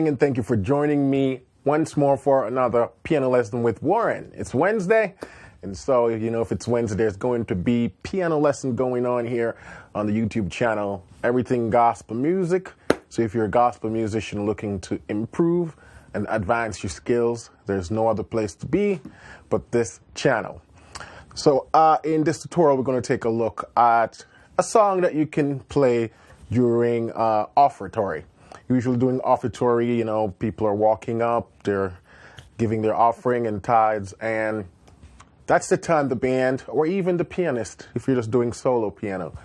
evening, and thank you for joining me once more for another piano lesson with Warren. It's Wednesday, and so, if it's Wednesday, there's going to be piano lesson going on here on the YouTube channel, Everything Gospel Music. So if you're a gospel musician looking to improve and advance your skills, there's no other place to be but this channel. So in this tutorial, we're going to take a look at a song that you can play during offertory. Usually doing offertory, people are walking up, they're giving their offering and tithes, and that's the time the band, or even the pianist, if you're just doing solo piano,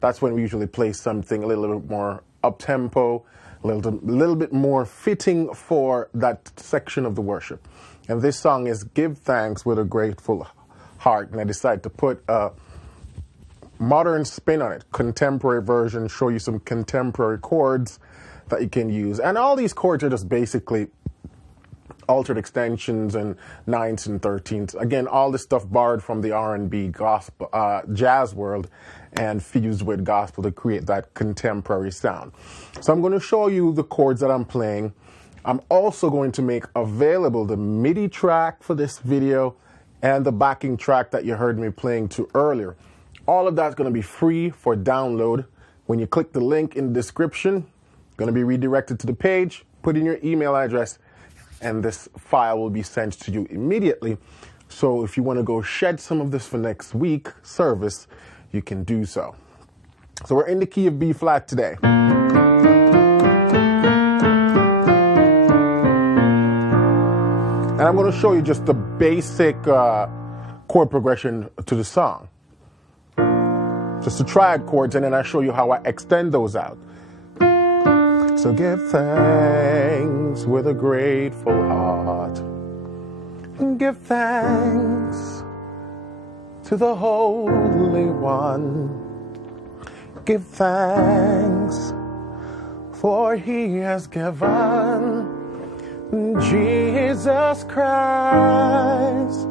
that's when we usually play something a little bit more up-tempo, a little bit more fitting for that section of the worship. And this song is Give Thanks with a Grateful Heart, and I decided to put a modern spin on it, contemporary version, show you some contemporary chords that you can use. And all these chords are just basically altered extensions and 9ths and 13ths. Again, all this stuff borrowed from the R&B gospel, jazz world and fused with gospel to create that contemporary sound. So I'm going to show you the chords that I'm playing. I'm also going to make available the MIDI track for this video and the backing track that you heard me playing to earlier. All of that's going to be free for download. When you click the link in the description, going to be redirected to the page, put in your email address, and this file will be sent to you immediately. So if you want to go shed some of this for next week service, you can do so. So we're in the key of B flat today. And I'm going to show you just the basic chord progression to the song. Just the triad chords, and then I show you how I extend those out. So give thanks with a grateful heart. Give thanks to the Holy One. Give thanks, for He has given Jesus Christ,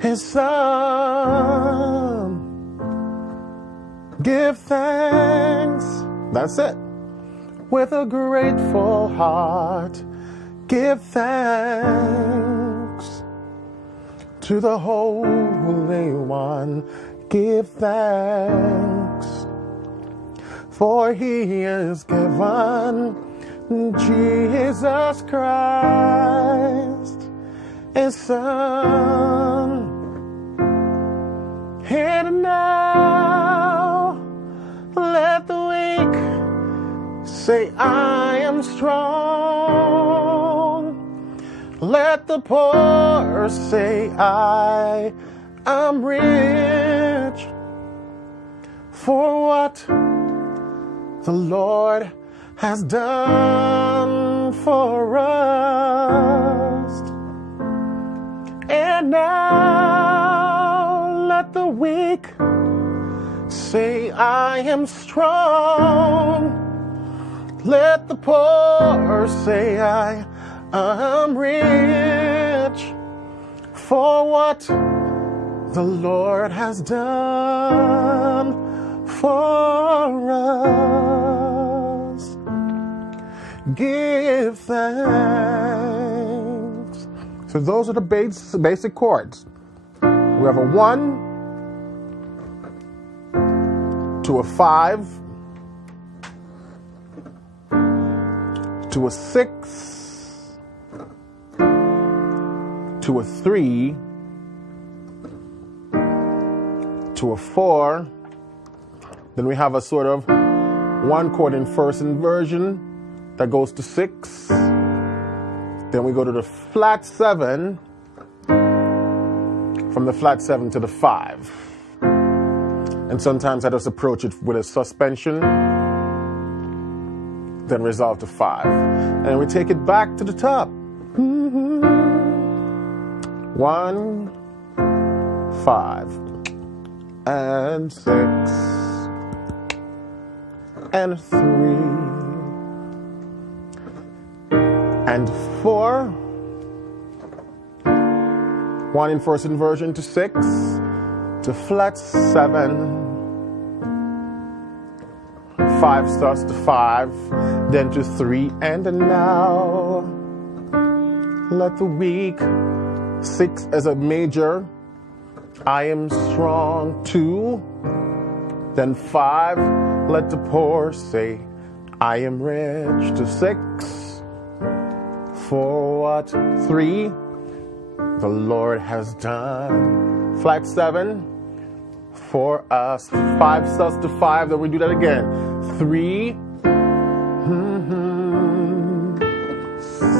His Son. Give thanks. That's it. With a grateful heart, give thanks to the Holy One. Give thanks, for He has given Jesus Christ, His Son. And now let the weak say, I am strong. Let the poor say, I am rich. For what the Lord has done for us. And now let the weak say, I am strong. Let the poor say, I am rich. For what the Lord has done for us. Give thanks. So those are the basic chords. We have a 1 to a 5 to a 6 to a 3 to a 4. Then we have a sort of 1 chord in first inversion that goes to 6. Then we go to the flat 7, from the flat 7 to the 5. And sometimes I just approach it with a suspension, then resolve to 5. And we take it back to the top. 1, 5, and 6, and 3, and 4. 1 in first inversion to 6, to flat 7, 5 sus to 5, then to 3, and now let the weak, 6 as a major, I am strong, 2, then 5, let the poor say, I am rich, to 6, for what 3 the Lord has done, flat 7, for us, 5 sus to 5, then we do that again, 3,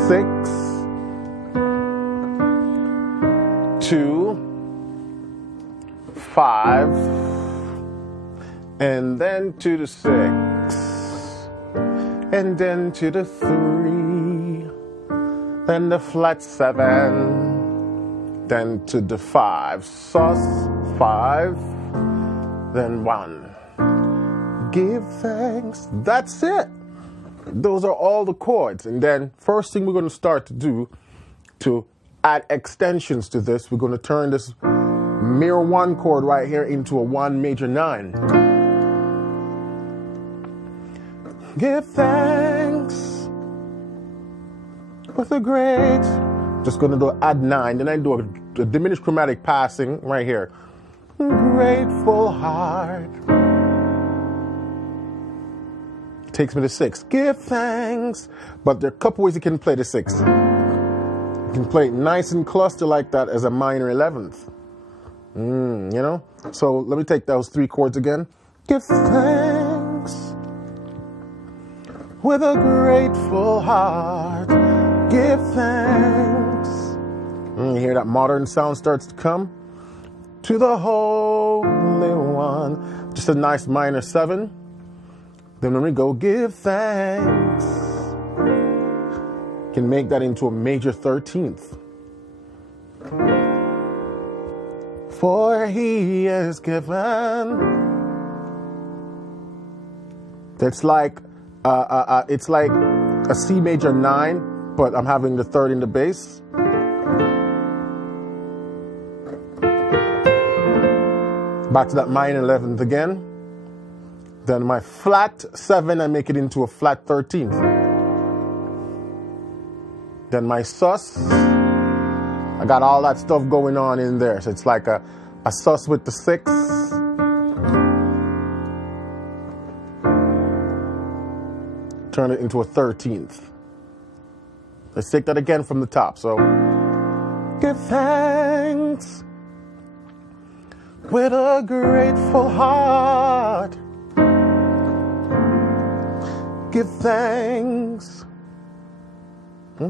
6, 2, 5, and then to the 6, and then to the 3, then the flat 7, then to the 5, sus 5, then 1. Give thanks. That's it. Those are all the chords. And then first thing we're going to start to do to add extensions to this, we're going to turn this mere 1 chord right here into a 1 major 9. Give thanks with a great, just going to do add 9, then I do a diminished chromatic passing right here. Grateful heart. Takes me to 6. Give thanks. But there are a couple ways you can play the 6. You can play it nice and cluster like that as a minor 11th. You know? So let me take those 3 chords again. Give thanks with a grateful heart. Give thanks. You hear that modern sound starts to come. To the Holy One. Just a nice minor 7. Then when we go, give thanks. Can make that into a major 13th. For he is given. That's like it's like a C major 9, but I'm having the 3rd in the bass. Back to that minor 11th again. Then my flat 7, I make it into a flat 13th. Then my sus, I got all that stuff going on in there. So it's like a sus with the 6. Turn it into a 13th. Let's take that again from the top. So, give thanks with a grateful heart. Give thanks to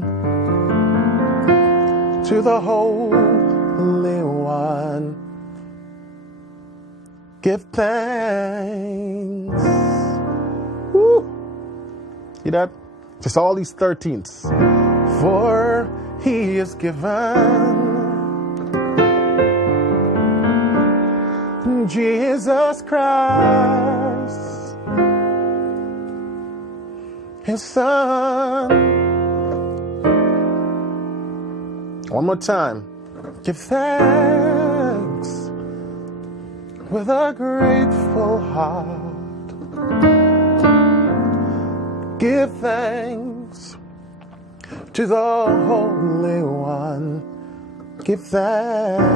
the Holy One. Give thanks. Woo. See that? Just all these 13ths. For he is given Jesus Christ, his Son. One more time. Give thanks with a grateful heart. Give thanks to the Holy One. Give thanks,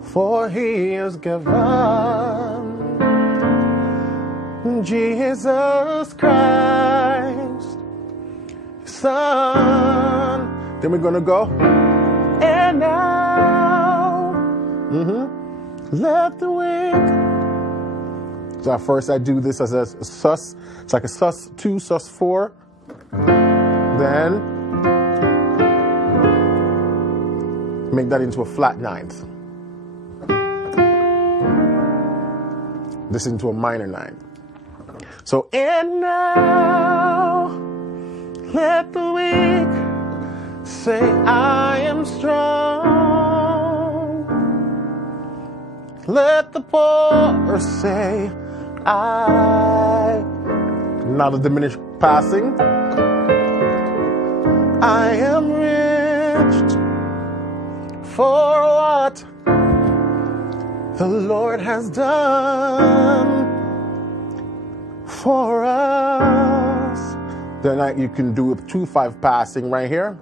for he is given Jesus Christ, Son. Then we're gonna go. And now, let the weak. So at first I do this as a sus. It's like a sus 2, sus 4. Then make that into a flat 9th. This into a minor 9. So, and now, let the weak say, I am strong. Let the poor say, not a diminished passing. I am rich. For what the Lord has done for us. Then you can do a 2/5 passing right here.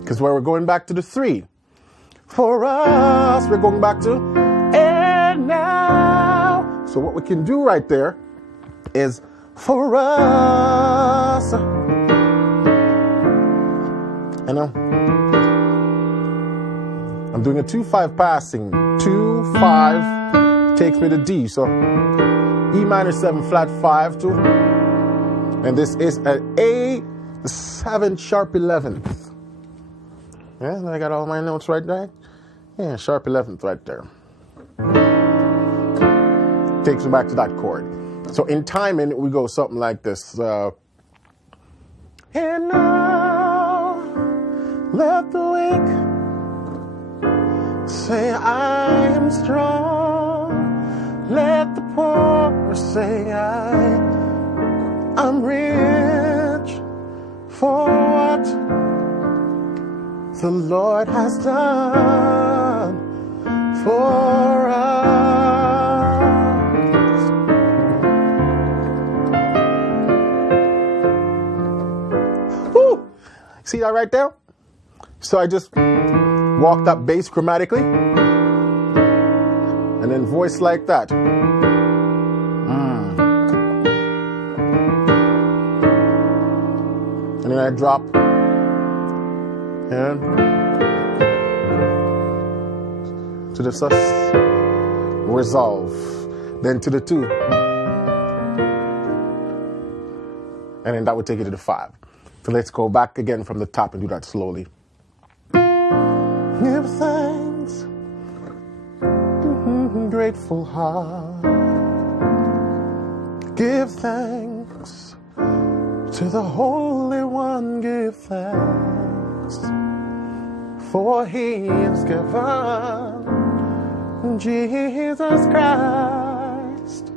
Because where we're going back to the 3. For us, we're going back to and now. So what we can do right there is for us. And I'm doing a 2/5 passing. 2/5 takes me to D. So E minor 7 flat 5 to, and this is an A7 sharp 11th. Yeah, I got all my notes right there. Yeah, sharp 11th right there. Takes me back to that chord. So in timing, we go something like this. And now, let the weak say I am strong. Let the poor say I'm rich for what the Lord has done for us. Woo! See that right there? So I just walk that bass chromatically and then voice like that. And then I drop and to the sus, resolve, then to the 2, and then that would take you to the 5. So let's go back again from the top and do that slowly. Give thanks, grateful heart. Give thanks to the Holy One. Give thanks, for He has given Jesus Christ,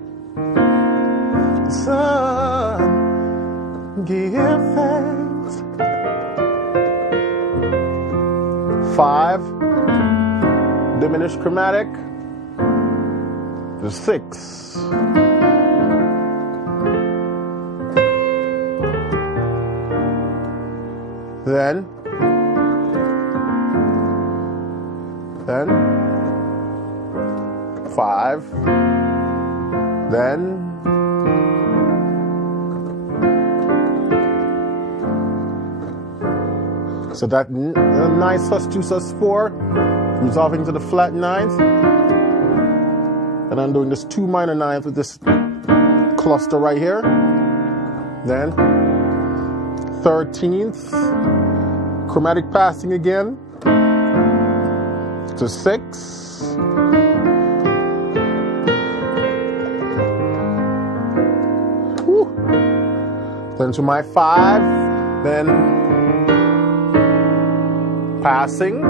Son. Give thanks. 5, diminished chromatic, the 6. Then 5, then so that 9 sus2 sus4 resolving to the flat 9th, and I'm doing this 2 minor 9th with this cluster right here. Then 13th chromatic passing again to 6. Woo. Then to my 5, then passing,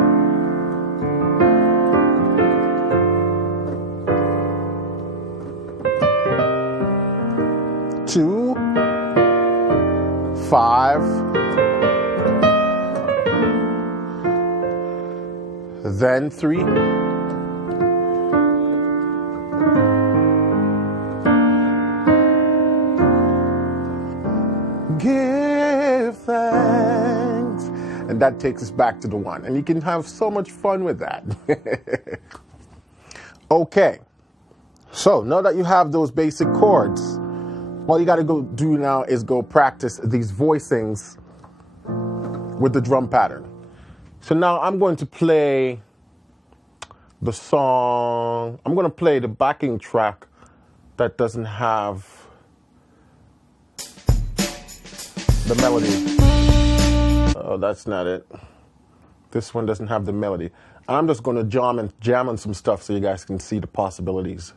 two, 5, then 3, give thanks, and that takes us back to the 1, and you can have so much fun with that. Okay, so now that you have those basic chords, all you got to go do now is go practice these voicings with the drum pattern. So now I'm going to play the song. I'm going to play the backing track that doesn't have the melody. Oh, that's not it. This one doesn't have the melody. I'm just going to jam on some stuff so you guys can see the possibilities.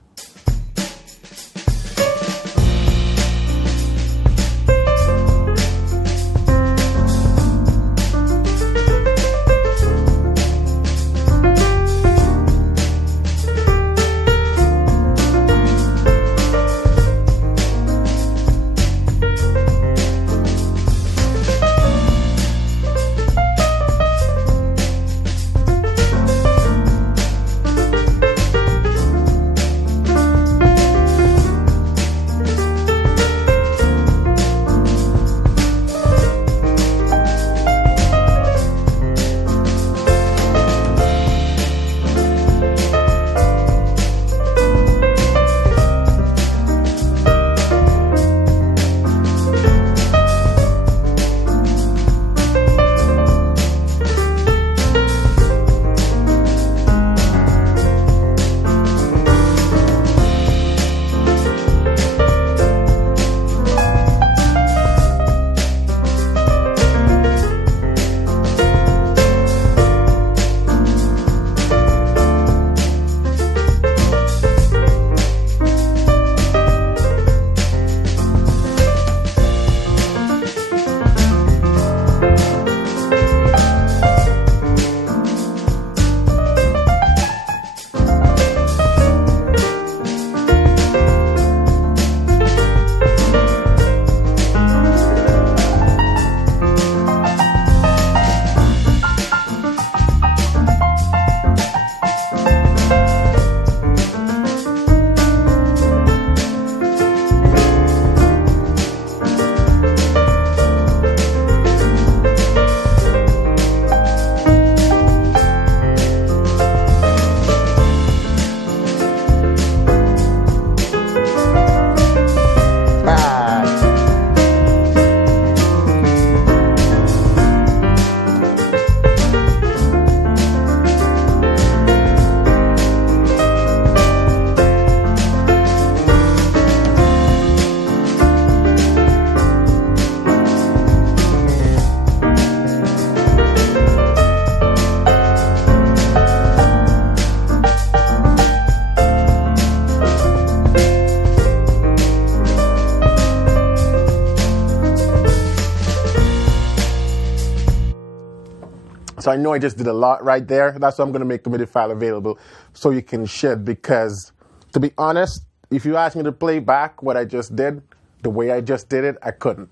So I know I just did a lot right there. That's why I'm going to make the MIDI file available so you can shed, because to be honest, if you ask me to play back what I just did, the way I just did it, I couldn't.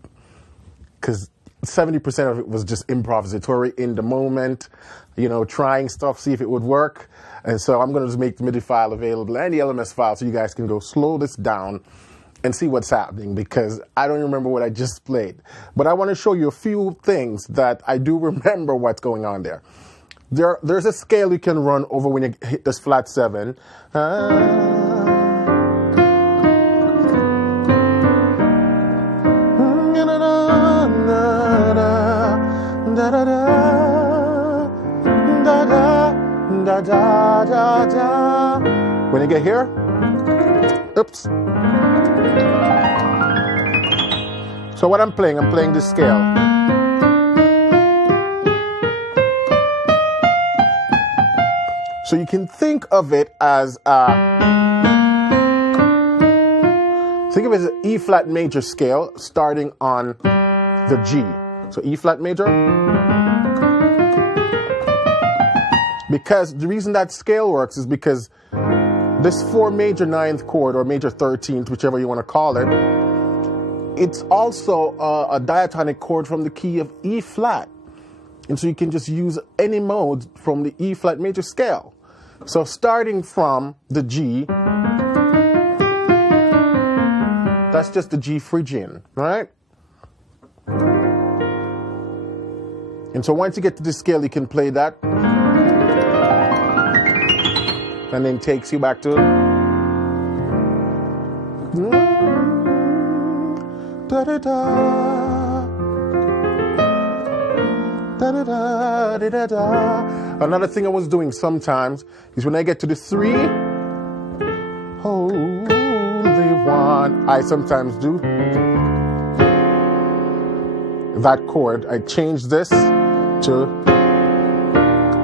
Because 70% of it was just improvisatory in the moment, you know, trying stuff, see if it would work. And so I'm going to just make the MIDI file available and the LMS file so you guys can go slow this down and see what's happening, because I don't remember what I just played. But I want to show you a few things that I do remember what's going on there. There's a scale you can run over when you hit this flat 7. When you get here, oops. So what I'm playing this scale. So you can think of it as think of it as an E flat major scale starting on the G. So E flat major. Because the reason that scale works is because this 4 major 9th chord, or major 13th, whichever you want to call it, it's also a diatonic chord from the key of E flat. And so you can just use any mode from the E flat major scale. So starting from the G, that's just the G Phrygian, right? And so once you get to this scale, you can play that. And then takes you back to da da da da da da da da. Another thing I was doing sometimes is when I get to the 3, Holy One, I sometimes do that chord. I change this to,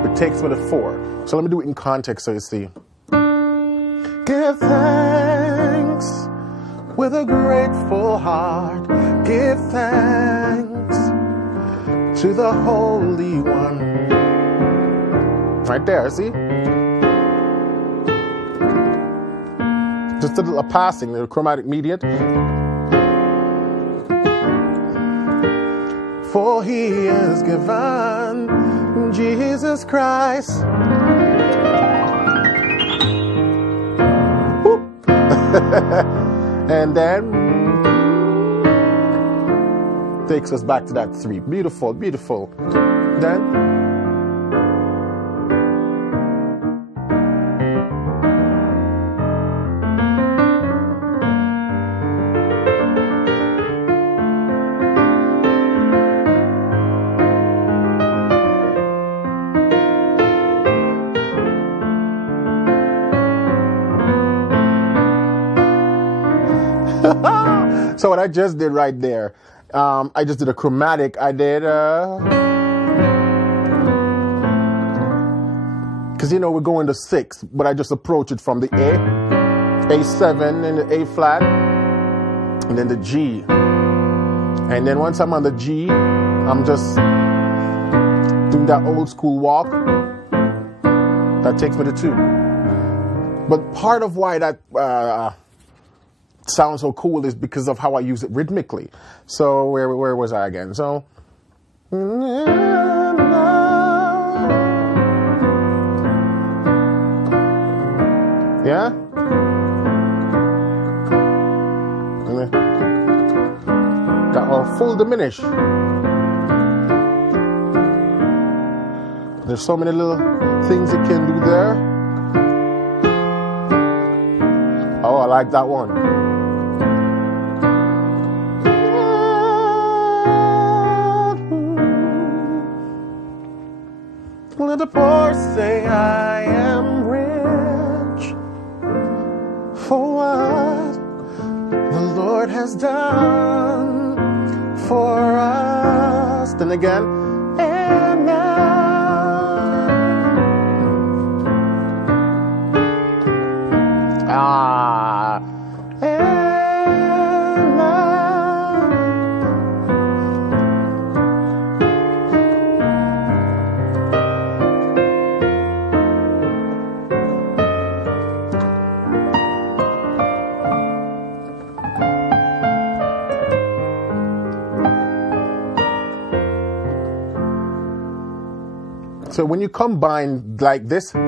it takes me to 4. So let me do it in context so you see. Give thanks with a grateful heart. Give thanks to the Holy One. Right there, see? Just a passing, the chromatic mediate. For he has given Jesus Christ. And then takes us back to that 3. Beautiful, beautiful. Then so what I just did right there, I just did a chromatic. I did, because you know we're going to 6, but I just approach it from the A, A7, and the A flat, and then the G. And then once I'm on the G, I'm just doing that old school walk. That takes me to 2. But part of why that sounds so cool is because of how I use it rhythmically. So where was I again? So yeah. Got a full diminish. There's so many little things you can do there. Oh, I like that one. Let the poor say I am rich for what the Lord has done for us. Then again, and now. And now. So when you combine like this, you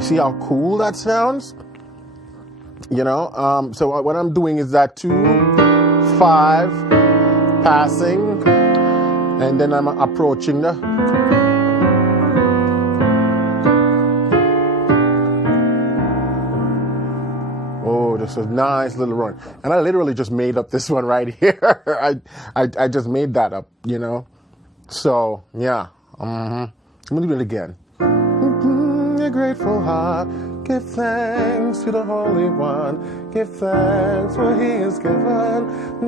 see how cool that sounds? You know, so what I'm doing is that 2, 5, passing, and then I'm approaching the. Oh, this is a nice little run. And I literally just made up this one right here. I just made that up, you know. So, yeah. I'm going to do it again. A grateful heart, give thanks to the Holy One. Give thanks for He has given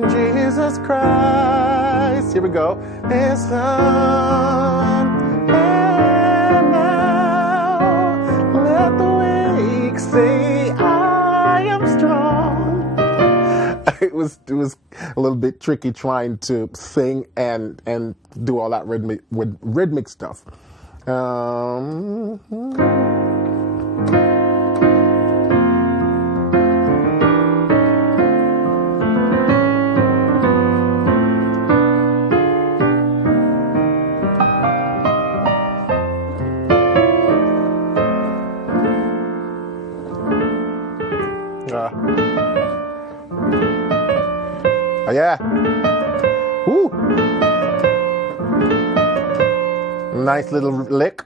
Jesus Christ. Here we go. His Son. And now let the weak say, I am strong. It was a little bit tricky trying to sing and do all that rhythmic stuff. Yeah. Woo. Nice little lick.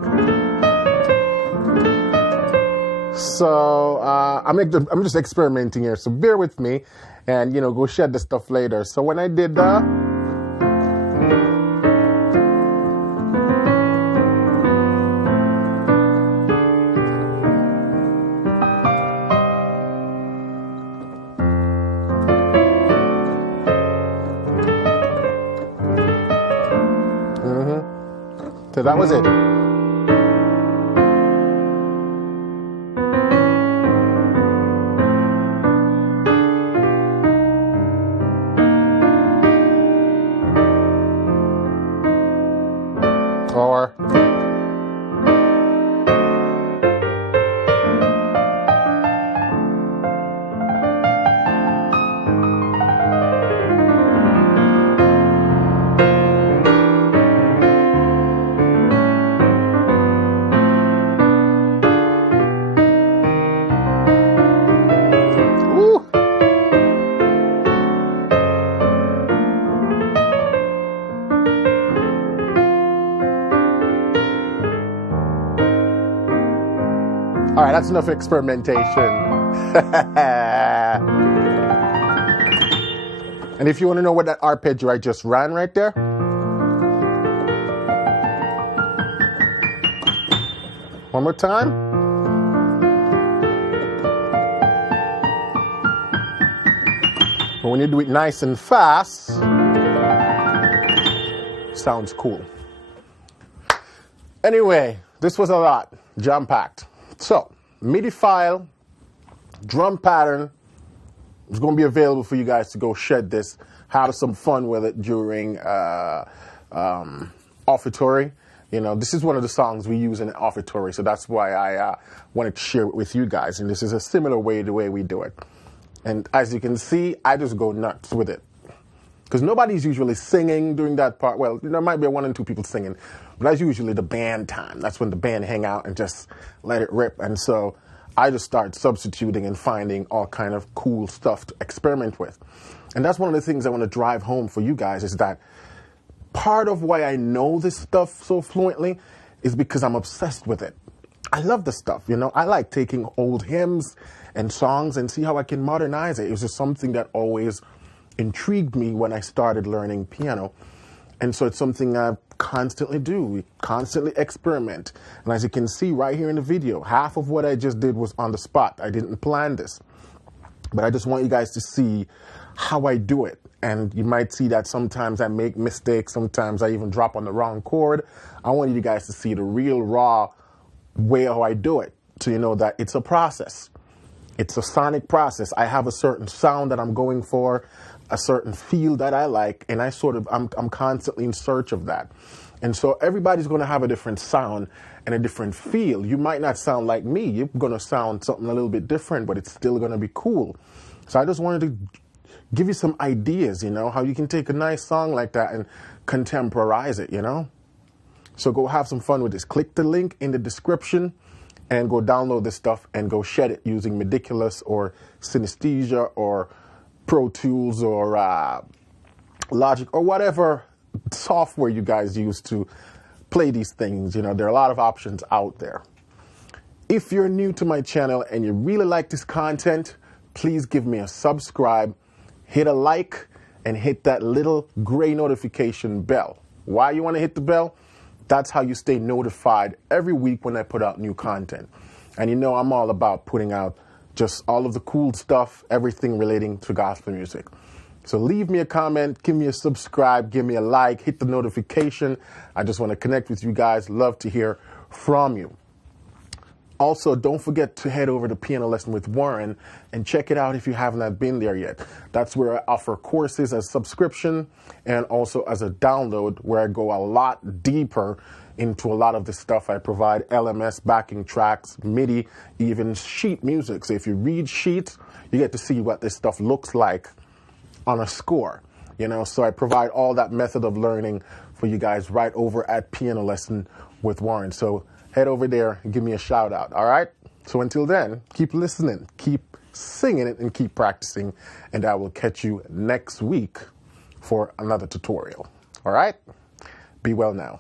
So I'm just experimenting here. So bear with me, and go shed the stuff later. So when I did so that was it. Or all right, that's enough experimentation. And if you want to know what that arpeggio I just ran right there, one more time. But when you do it nice and fast, sounds cool. Anyway, this was a lot, jam-packed. So, MIDI file, drum pattern is going to be available for you guys to go shed this, have some fun with it during Offertory. This is one of the songs we use in Offertory, so that's why I wanted to share it with you guys. And this is a similar way, the way we do it. And as you can see, I just go nuts with it. Because nobody's usually singing during that part. Well, there might be 1 or 2 people singing, but that's usually the band time. That's when the band hang out and just let it rip. And so I just start substituting and finding all kind of cool stuff to experiment with. And that's one of the things I want to drive home for you guys, is that part of why I know this stuff so fluently is because I'm obsessed with it. I love the stuff, I like taking old hymns and songs and see how I can modernize it. It was just something that always intrigued me when I started learning piano. And so it's something I constantly do. We constantly experiment. And as you can see right here in the video, half of what I just did was on the spot. I didn't plan this. But I just want you guys to see how I do it. And you might see that sometimes I make mistakes. Sometimes I even drop on the wrong chord. I want you guys to see the real raw way how I do it, so you know that it's a process. It's a sonic process. I have a certain sound that I'm going for, a certain feel that I like, and I'm constantly in search of that. And so everybody's going to have a different sound and a different feel. You might not sound like me. You're going to sound something a little bit different, but it's still going to be cool. So I just wanted to give you some ideas, how you can take a nice song like that and contemporize it, So go have some fun with this. Click the link in the description and go download this stuff and go shed it using Meticulous or Synesthesia or Pro Tools or Logic or whatever software you guys use to play these things. There are a lot of options out there. If you're new to my channel and you really like this content, please give me a subscribe, hit a like, and hit that little gray notification bell. Why you want to hit the bell? That's how you stay notified every week when I put out new content. And I'm all about putting out just all of the cool stuff, everything relating to gospel music. So leave me a comment, give me a subscribe, give me a like, hit the notification. I just want to connect with you guys. Love to hear from you. Also, don't forget to head over to Piano Lesson with Warren and check it out if you haven't been there yet. That's where I offer courses as subscription and also as a download where I go a lot deeper into a lot of the stuff. I provide LMS backing tracks, MIDI, even sheet music. So if you read sheets, you get to see what this stuff looks like on a score. So I provide all that method of learning for you guys right over at Piano Lesson with Warren. So head over there and give me a shout out. All right. So until then, keep listening, keep singing it, and keep practicing. And I will catch you next week for another tutorial. All right. Be well now.